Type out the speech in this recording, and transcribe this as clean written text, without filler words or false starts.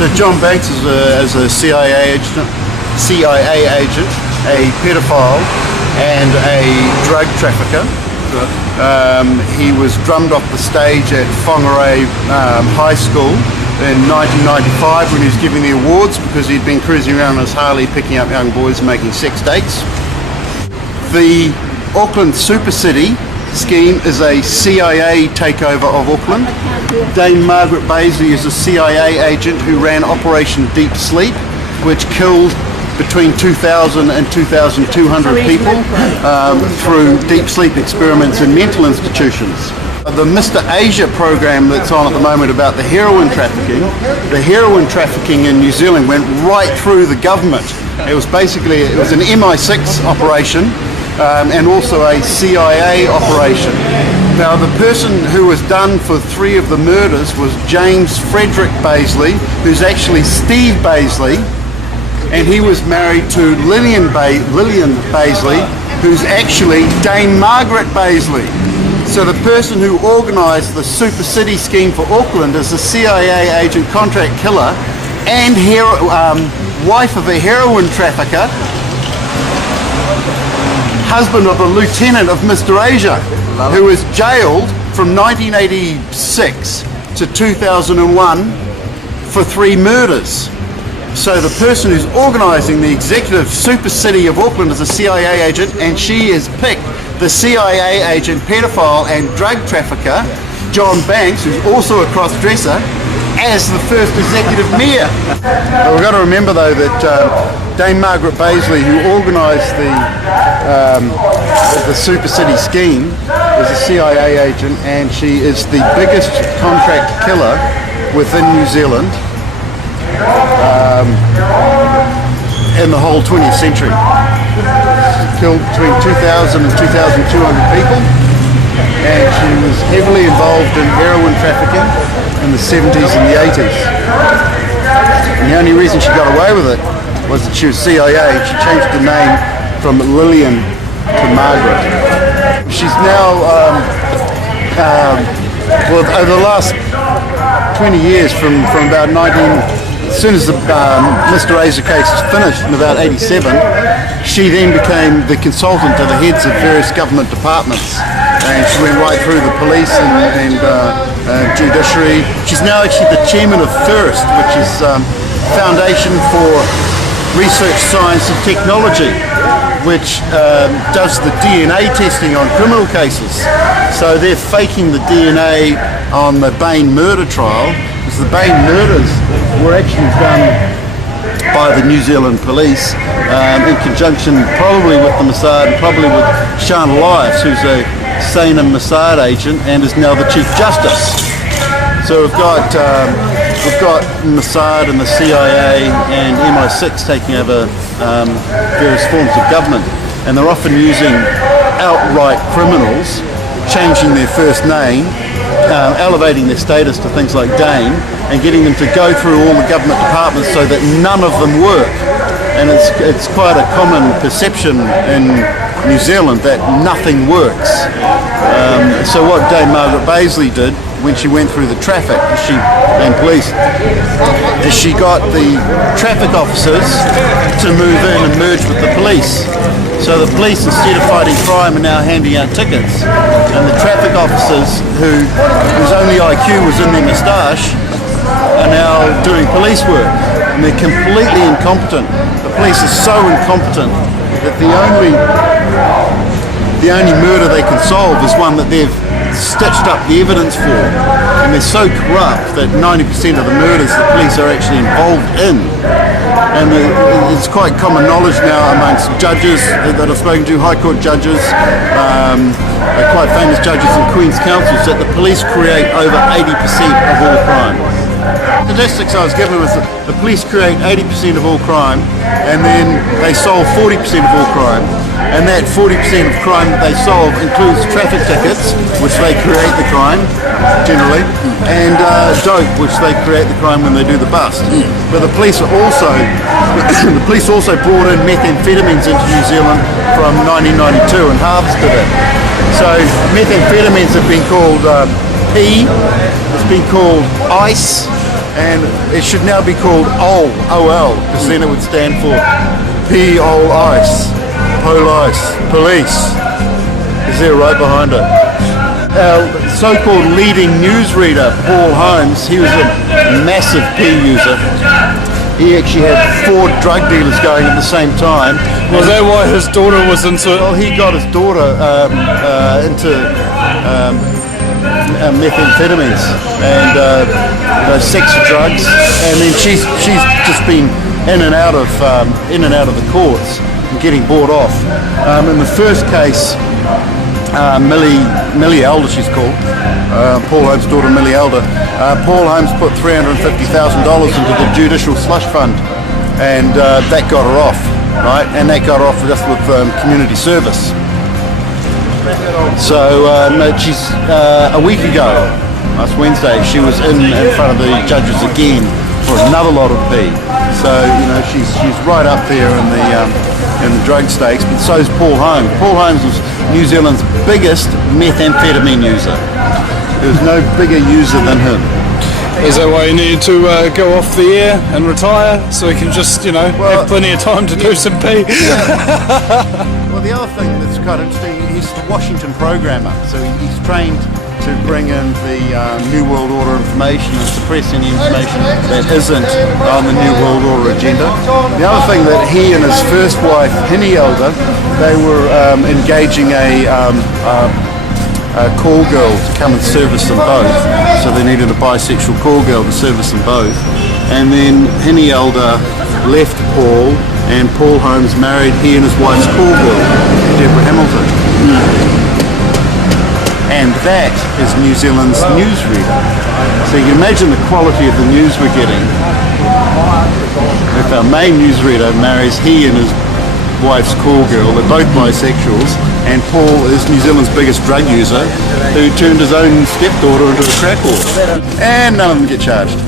So John Banks is a CIA agent, a pedophile, and a drug trafficker. He was drummed off the stage at Whangarei High School in 1995 when he was giving the awards because he'd been cruising around on his Harley picking up young boys and making sex dates. The Auckland Super City scheme is a CIA takeover of Auckland. Dame Margaret Baisley is a CIA agent who ran Operation Deep Sleep, which killed between 2,000 and 2,200 people through deep sleep experiments in mental institutions. The Mr. Asia program that's on at the moment about the heroin trafficking in New Zealand went right through the government. It was an MI6 operation and also a CIA operation. Now the person who was done for 3 of the murders was James Frederick Baisley, who's actually Steve Baisley, and he was married to Lillian Baisley, who's actually Dame Margaret Baisley. So the person who organised the Super City scheme for Auckland is a CIA agent contract killer and wife of a heroin trafficker, husband of a lieutenant of Mr. Asia, who was jailed from 1986 to 2001 for 3 murders. So the person who's organising the executive Super City of Auckland is a CIA agent, and she has picked the CIA agent, pedophile and drug trafficker, John Banks, who's also a cross-dresser, as the first executive mayor. But we've got to remember though that Dame Margaret Baisley, who organised the Super City scheme, is a CIA agent, and she is the biggest contract killer within New Zealand in the whole 20th century. She killed between 2,000 and 2,200 people, and she was heavily involved in heroin trafficking in the 70s and the 80s. And the only reason she got away with it was that she was CIA. She changed her name from Lillian to Margaret. She's now, over the last 20 years, from about as soon as the Mr. Asia case was finished in about 87, she then became the consultant to the heads of various government departments, and she went right through the police and judiciary. She's now actually the chairman of FIRST, which is Foundation for Research, Science and Technology, which does the DNA testing on criminal cases. So they're faking the DNA on the Bain murder trial, because the Bain murders were actually done by the New Zealand police in conjunction probably with the Mossad and probably with Sean Elias, who's a Sana Mossad agent and is now the Chief Justice. So we've got Mossad and the CIA and MI6 taking over various forms of government, and they're often using outright criminals, changing their first name, elevating their status to things like Dame, and getting them to go through all the government departments so that none of them work. And it's quite a common perception in New Zealand that nothing works. So what Dame Margaret Baisley did when she went through the traffic and police is she got the traffic officers to move in and merge with the police. So the police, instead of fighting crime, are now handing out tickets, and the traffic officers whose only IQ was in their moustache are now doing police work, and they're completely incompetent. The police are so incompetent that the only murder they can solve is one that they've stitched up the evidence for, and they're so corrupt that 90% of the murders the police are actually involved in. And it's quite common knowledge now amongst judges that I've spoken to, High Court judges, quite famous judges and Queen's counsels, that the police create over 80% of all crime. The statistics I was given was that the police create 80% of all crime, and then they solve 40% of all crime. And that 40% of crime that they solve includes traffic tickets, which they create the crime, generally, and dope, which they create the crime when they do the bust. But the police are also, brought in methamphetamines into New Zealand from 1992 and harvested it. So methamphetamines have been called P, it's been called ice, and it should now be called OL, OL, because then it would stand for P-O-Ice, police. Is there right behind it? Our so-called leading newsreader, Paul Holmes, he was a massive P user. He actually had 4 drug dealers going at the same time. Was that why his daughter was into it? Well, he got his daughter into methamphetamines and sex drugs, and then she's just been in and out of the courts and getting bought off. In the first case, Millie Elder, she's called, Paul Holmes' daughter Millie Elder. Paul Holmes put $350,000 into the judicial slush fund, and that got her off, right? And that got her off just with community service. So she's a week ago, last Wednesday, she was in front of the judges again for another lot of P. So she's right up there in the drug stakes, but so is Paul Holmes. Paul Holmes was New Zealand's biggest methamphetamine user. There was no bigger user than him. Is that why you needed to go off the air and retire, so he can just, have plenty of time to do some P? Well, the other thing that's quite interesting, he's the Washington programmer, so he's trained to bring in the New World Order information and suppress any information that isn't on the New World Order agenda. The other thing that he and his first wife, Vinny Elder, they were engaging a call girl to come and service them both. So they needed a bisexual call girl to service them both. And then Vinny Elder left Paul, and Paul Holmes married he and his wife's call girl, Deborah Hamilton. And that is New Zealand's newsreader. So you can imagine the quality of the news we're getting if our main newsreader marries he and his wife's call girl. They're both bisexuals, and Paul is New Zealand's biggest drug user who turned his own stepdaughter into a crack whore. And none of them get charged.